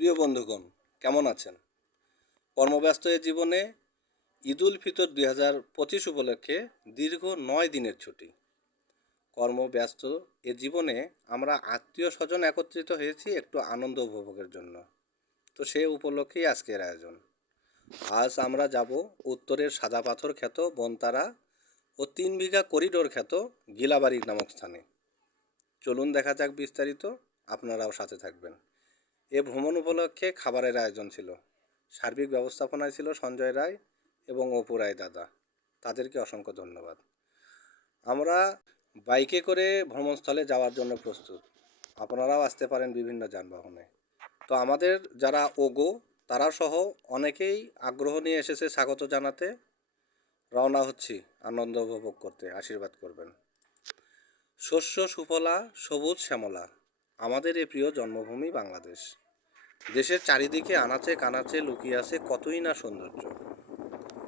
প্রিয় বন্ধুগণ, কেমন আছেন? কর্মব্যস্ত এ জীবনে ঈদুল ফিতর দুই হাজার পঁচিশ উপলক্ষে দীর্ঘ নয় দিনের ছুটি। কর্মব্যস্ত এ জীবনে আমরা আত্মীয় স্বজন একত্রিত হয়েছি একটু আনন্দ উপভোগের জন্য। তো সে উপলক্ষেই আজকের আয়োজন। আজ আমরা যাব উত্তরের সাদা পাথর খ্যাত বনতারা ও তিন বিঘা করিডোর খ্যাত গিলাবাড়ি নামক স্থানে। চলুন দেখা যাক বিস্তারিত, আপনারাও সাথে থাকবেন। এ ভ্রমণ উপলক্ষে খাবারের আয়োজন ছিল। সার্বিক ব্যবস্থাপনায় ছিল সঞ্জয় রায় এবং অপু রায় দাদা। তাদেরকে অসংখ্য ধন্যবাদ। আমরা বাইকে করে ভ্রমণস্থলে যাওয়ার জন্য প্রস্তুত। আপনারাও আসতে পারেন বিভিন্ন যানবাহনে। তো আমাদের যারা ওগো তারা সহ অনেকেই আগ্রহ নিয়ে এসেছে স্বাগত জানাতে। রওনা হচ্ছি। আনন্দ উপভোগ করতে। আশীর্বাদ করবেন। শস্য সুফলা, সবুজ শ্যামলা। আমাদের এই প্রিয় জন্মভূমি বাংলাদেশ। দেশের চারিদিকে আনাচে কানাচে লুকিয়ে আছে কতই না সৌন্দর্য।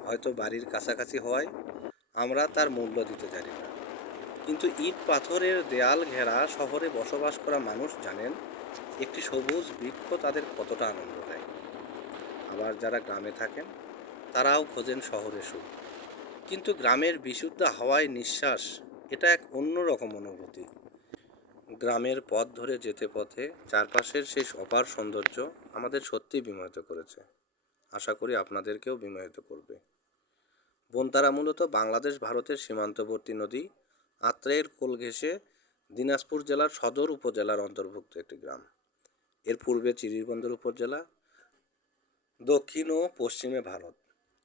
হয়তো বাড়ির কাছাকাছি হওয়ায় আমরা তার মূল্য দিতে জানি না। কিন্তু ইট পাথরের দেয়াল ঘেরা শহরে বসবাস করা মানুষ জানেন, একটি সবুজ বৃক্ষ তাদের কতটা আনন্দ দেয়। আবার যারা গ্রামে থাকেন, তারাও খোঁজেন শহরে সুখ। কিন্তু গ্রামের বিশুদ্ধ হাওয়ায় নিঃশ্বাস, এটা এক অন্যরকম অনুভূতি। গ্রামের পথ ধরে যেতে পথে চারপাশের সেই অপার সৌন্দর্য আমাদের সত্যিই বিমোহিত করেছে। আশা করি আপনাদেরকেও বিমোহিত করবে। বনতারা মূলত বাংলাদেশ ভারতের সীমান্তবর্তী নদী, আত্রেয়ের কোল ঘেঁষে দিনাজপুর জেলার সদর উপজেলার অন্তর্ভুক্ত একটি গ্রাম। এর পূর্বে চিরিরবন্দর উপজেলা, দক্ষিণ ও পশ্চিমে ভারত।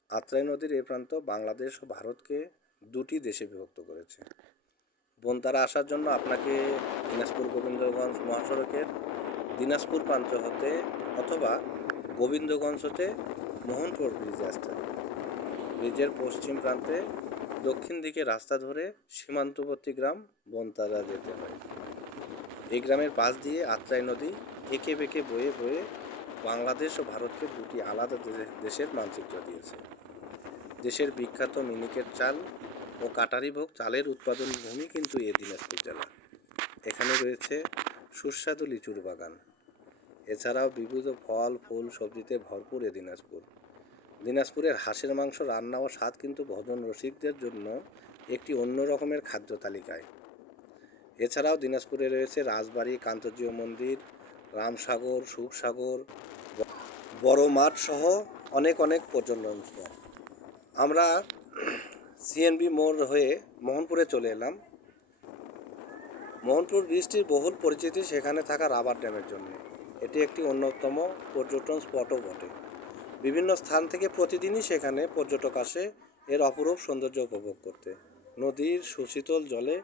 আত্রাই নদীর এ প্রান্ত বাংলাদেশ ও ভারতকে দুটি দেশে বিভক্ত করেছে। বনতারা আসার জন্য আপনাকে দিনাজপুর গোবিন্দগঞ্জ মহাসড়কের দিনাজপুর প্রান্ত হতে অথবা গোবিন্দগঞ্জ হতে মোহনপুর ব্রিজে আসতে হবে। ব্রিজের পশ্চিম প্রান্তে দক্ষিণ দিকে রাস্তা ধরে সীমান্তবর্তী গ্রাম বনতারা যেতে হয়। এই গ্রামের পাশ দিয়ে আত্রাই নদী এঁকে বেঁকে বয়ে বয়ে বাংলাদেশ ও ভারতকে দুটি আলাদা দেশের মানচিত্র দিয়েছে। দেশের বিখ্যাত মিনিকেট চাল ও কাটারি ভোগ চালের উৎপাদন ভূমি কিন্তু এ দিনাজপুর জেলা। এখানে রয়েছে সুস্বাদু লিচুর বাগান। এছাড়াও বিবিধ ফল, ফুল, সবজিতে ভরপুর এ দিনাজপুর। দিনাজপুরের হাঁসের মাংস রান্না ও স্বাদ কিন্তু ভোজন রসিকদের জন্য একটি অন্য রকমের খাদ্য তালিকায়। এছাড়াও দিনাজপুরে রয়েছে রাজবাড়ি, কান্তজীয় মন্দির, রামসাগর, সুখসাগর, বড় মাঠ সহ অনেক অনেক পর্যটন আমরা সিএনবি মোড় হয়ে মোহনপুরে চলে এলাম। মোহনপুর ব্রিজটির বহুল পরিচিতি সেখানে থাকা রাবার ড্যামের জন্য। এটি একটি অন্যতম পর্যটন স্পটও বটে। বিভিন্ন স্থান থেকে প্রতিদিনই সেখানে পর্যটক আসে এর অপরূপ সৌন্দর্য উপভোগ করতে। নদীর সুশীতল জলে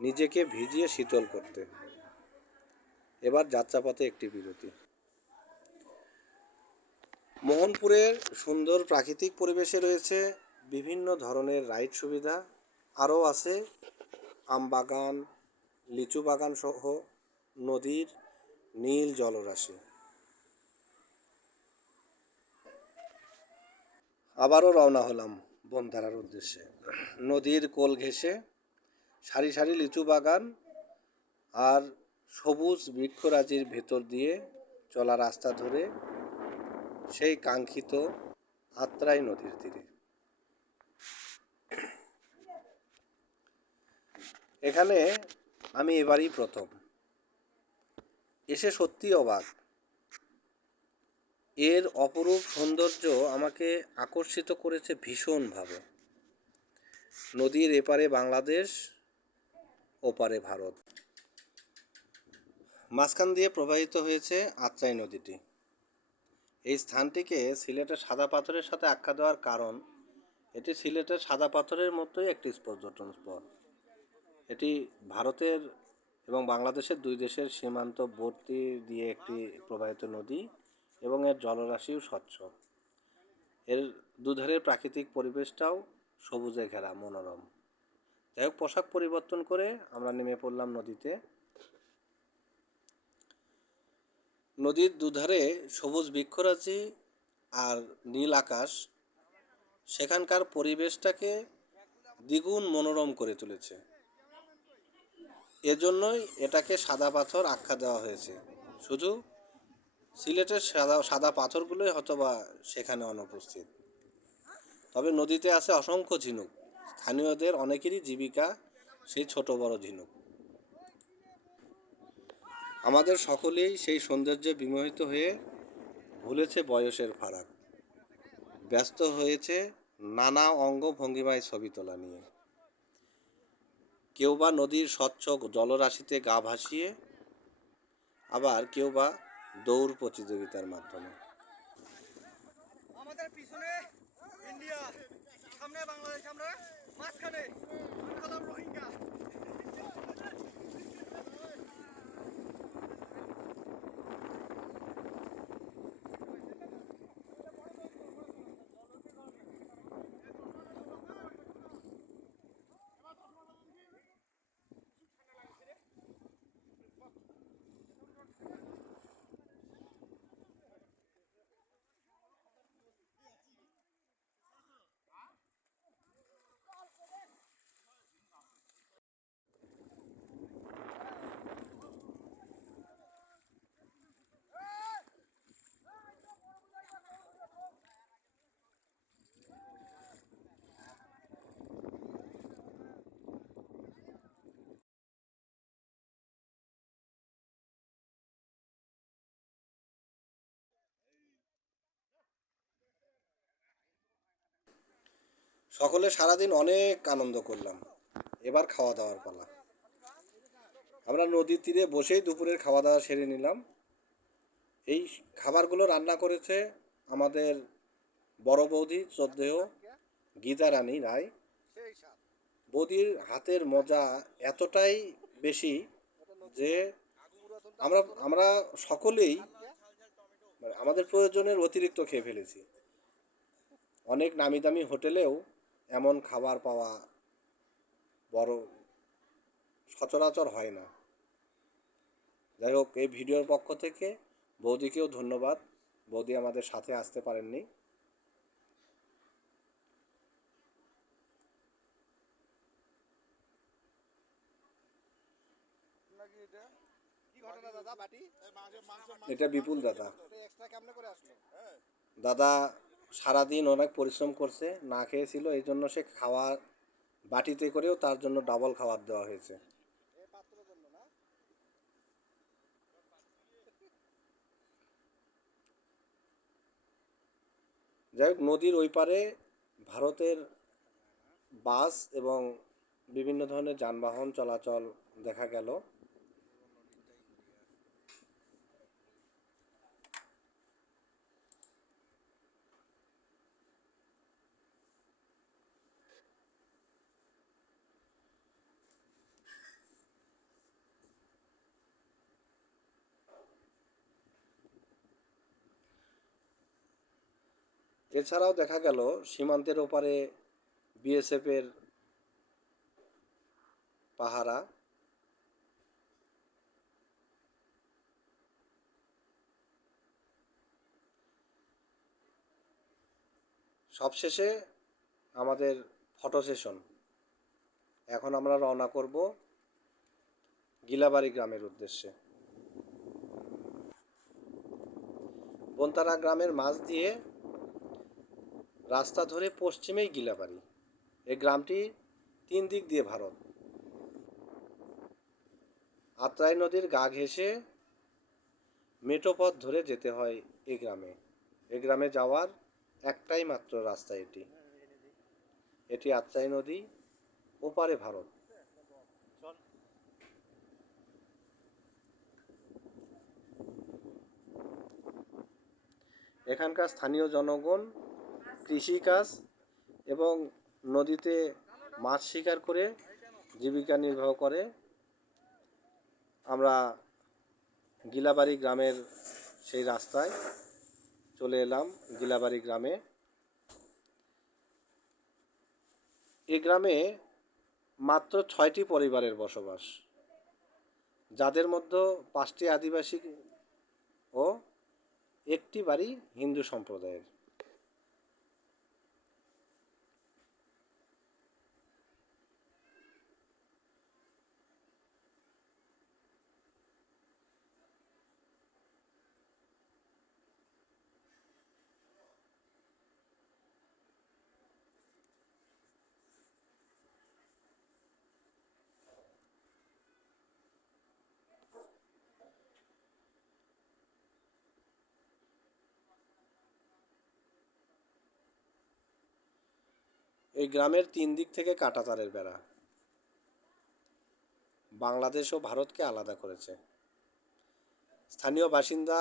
নিজেকে ভিজিয়ে শীতল করতে। এবার যাত্রাপথে একটি বিরতি। মোহনপুরের সুন্দর প্রাকৃতিক পরিবেশে রয়েছে বিভিন্ন ধরনের রাইড সুবিধা আরও আছে। আম বাগান, লিচু বাগান সহ নদীর নীল জলরাশি। আবারও রওনা হলাম বনধারার উদ্দেশ্যে। নদীর কোল ঘেঁষে সারি সারি লিচু বাগান আর সবুজ বৃক্ষরাজির ভেতর দিয়ে চলা রাস্তা ধরে সেই কাঙ্ক্ষিত আত্রাই নদীর তীরে। এখানে আমি এবারই প্রথম। এসে সত্যি অবাক। এর অপরূপ সৌন্দর্য আমাকে আকর্ষিত করেছে ভীষণভাবে। নদীর এপারে বাংলাদেশ, ওপারে ভারত। মাঝখান দিয়ে প্রবাহিত হয়েছে আত্রাই নদীটি। এই স্থানটিকে সিলেটের সাদা পাথরের সাথে আখ্যা দেওয়ার কারণ, এটি সিলেটের সাদা পাথরের মতোই একটি পর্যটন স্পট। এটি ভারতের এবং বাংলাদেশের দুই দেশের সীমান্তবর্তী দিয়ে একটি প্রবাহিত নদী এবং এর জলরাশিও স্বচ্ছ। এর দুধারের প্রাকৃতিক পরিবেশটাও সবুজে ঘেরা, মনোরম। যাই হোক, পোশাক পরিবর্তন করে আমরা নেমে পড়লাম নদীতে। নদীর দুধারে সবুজ বৃক্ষরাজি আর নীল আকাশ সেখানকার পরিবেশটাকে দ্বিগুণ মনোরম করে তুলেছে। এজন্যই এটাকে সাদা পাথর আখ্যা দেওয়া হয়েছে। শুধু সিলেটের সাদা সাদা পাথরগুলোই হয়তো বা সেখানে অনুপস্থিত। তবে নদীতে আছে অসংখ্য ঝিনুক। স্থানীয়দের অনেকেরই জীবিকা সেই ছোট বড় ঝিনুক। আমাদের সকলেই সেই সৌন্দর্যে বিমোহিত হয়ে ভুলেছে বয়সের ফারাক। ব্যস্ত হয়েছে নানা অঙ্গ ভঙ্গিমায় ছবি তোলা নিয়ে। কেউ বা নদীর স্বচ্ছ জলরাশিতে গা ভাসিয়ে আবার কেউ বা দৌড় প্রতিযোগিতার মাধ্যমে। সকলে সারাদিন অনেক আনন্দ করলাম। এবার খাওয়া দাওয়ার পালা। আমরা নদীর তীরে বসেই দুপুরের খাওয়া দাওয়া সেরে নিলাম। এই খাবারগুলো রান্না করেছে আমাদের বড় বৌদি, শ্রদ্ধেয় গীতা রানী রায়। বৌদির হাতের মজা এতটাই বেশি যে আমরা আমরা সকলেই মানে আমাদের প্রয়োজনের অতিরিক্ত খেয়ে ফেলেছি। অনেক নামি দামি হোটেলেও এমন খাবার পাওয়া বড় সচরাচর হয় না। যাই হোক, এই ভিডিওর পক্ষ থেকে বৌদিকেও ধন্যবাদ। বৌদি আমাদের সাথে আসতে পারেননি। এটা বিপুল দাদা। দাদা সারাদিন অনেক পরিশ্রম করছে, না খেয়েছিল এই জন্য সে খাওয়ার বাটিতে করেও তার জন্য ডাবল খাবার দেওয়া হয়েছে। যাই হোক, নদীর ওই পারে ভারতের বাস এবং বিভিন্ন ধরনের যানবাহন চলাচল দেখা গেল। এছাড়াও দেখা গেল সীমান্তের ওপারে বিএসএফের পাহারা। সবশেষে আমাদের ফটো সেশন এখন আমরা রওনা করব গিলাবাড়ি গ্রামের উদ্দেশ্যে। বন্তারা গ্রামের মাঝ দিয়ে রাস্তা ধরে পশ্চিমেই গিলাবাড়ি। এই গ্রামটি তিন দিক দিয়ে ভারত। আত্রাই নদীর গা ঘেঁষে মেটোপথ ধরে যেতে হয় এই গ্রামে। এই গ্রামে যাওয়ার একটাই মাত্র রাস্তা এটি। এটি আত্রাই নদী, ওপারে ভারত। এখানকার স্থানীয় জনগণ কৃষিকাজ এবং নদীতে মাছ শিকার করে জীবিকা নির্বাহ করে। আমরা গিলাবাড়ি গ্রামের সেই রাস্তায় চলে এলাম গিলাবাড়ি গ্রামে। এই গ্রামে মাত্র ছয়টি পরিবারের বসবাস, যাদের মধ্যে পাঁচটি আদিবাসী ও একটি বাড়ি হিন্দু সম্প্রদায়ের। এই গ্রামের তিন দিক থেকে কাঁটাতারের বেড়া। বাংলাদেশ ও ভারতকে আলাদা করেছে। স্থানীয় বাসিন্দা?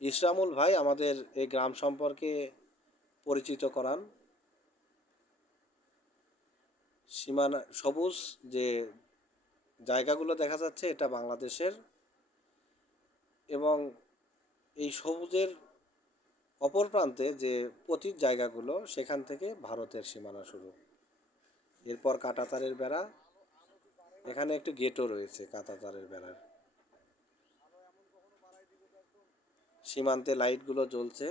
ইসরামুল ভাই আমাদের এই গ্রাম সম্পর্কে পরিচিত করান। সীমানা সবুজ যে জায়গাগুলো দেখা যাচ্ছে এটা বাংলাদেশের। এবং এই সবুজের অপর প্রান্তে যে পতিত জায়গাগুলো, সেখান থেকে ভারতের সীমানা শুরু। এরপর কাঁটাতারের বেড়া, এখানে একটি গেটও রয়েছে কাঁটাতারের বেড়ার। সীমান্তে লাইটগুলো জ্বলছে।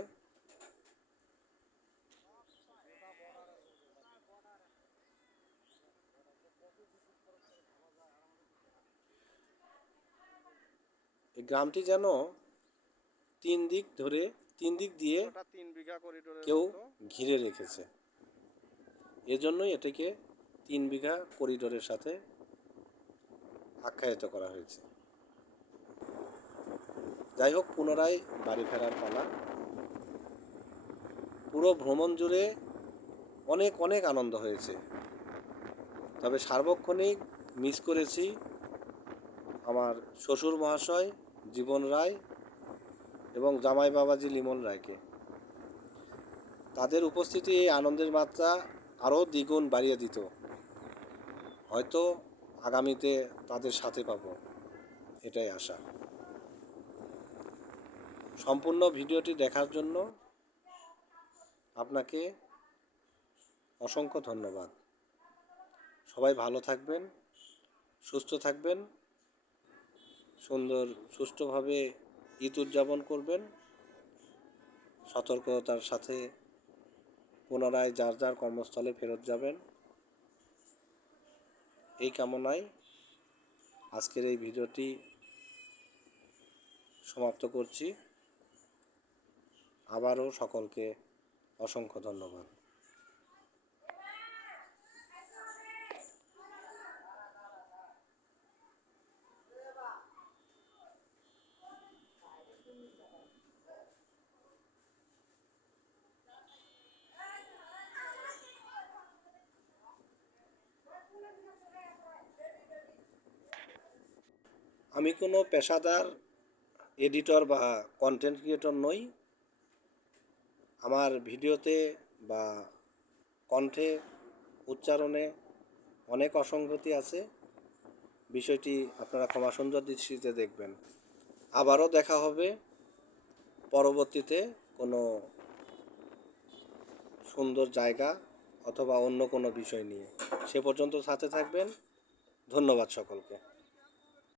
এই গ্রামটি যেন তিন দিক ধরে তিন দিক দিয়ে তিন বিঘা করিডোরের কেউ ঘিরে রেখেছে। এজন্যই এটাকে তিন বিঘা করিডোরের সাথে আখ্যায়িত করা হয়েছে। যাই হোক পুনরায় বাড়ি ফেরার পালা। পুরো ভ্রমণ জুড়ে অনেক অনেক আনন্দ হয়েছে। তবে সার্বক্ষণিক মিস করেছি আমার শ্বশুর মহাশয় জীবন রায় এবং জামাই বাবাজি লিমন রায়কে। তাদের উপস্থিতি এই আনন্দের মাত্রা আরও দ্বিগুণ বাড়িয়ে দিত। হয়তো আগামীতে তাদের সাথে পাব, এটাই আশা। সম্পূর্ণ ভিডিওটি দেখার জন্য আপনাকে অসংখ্য ধন্যবাদ। সবাই ভালো থাকবেন, সুস্থ থাকবেন, সুন্দর, সুষ্ঠুভাবে ঈদ উদযাপন করবেন। সতর্কতার সাথে পুনরায় যার যার কর্মস্থলে ফেরত যাবেন। এই কামনায় আজকের এই ভিডিওটি সমাপ্ত করছি। আবারও সকলকে অসংখ্য ধন্যবাদ। আমি কোনো পেশাদার এডিটর বা কন্টেন্ট ক্রিয়েটর নই। আমার ভিডিওতে বা কণ্ঠে উচ্চারণে অনেক অসঙ্গতি আছে। বিষয়টি আপনারা ক্ষমাসুন্দর দৃষ্টিতে দেখবেন। আবারও দেখা হবে পরবর্তীতে কোনো সুন্দর জায়গা অথবা অন্য কোনো বিষয় নিয়ে। সে পর্যন্ত সাথে থাকবেন। ধন্যবাদ সকলকে।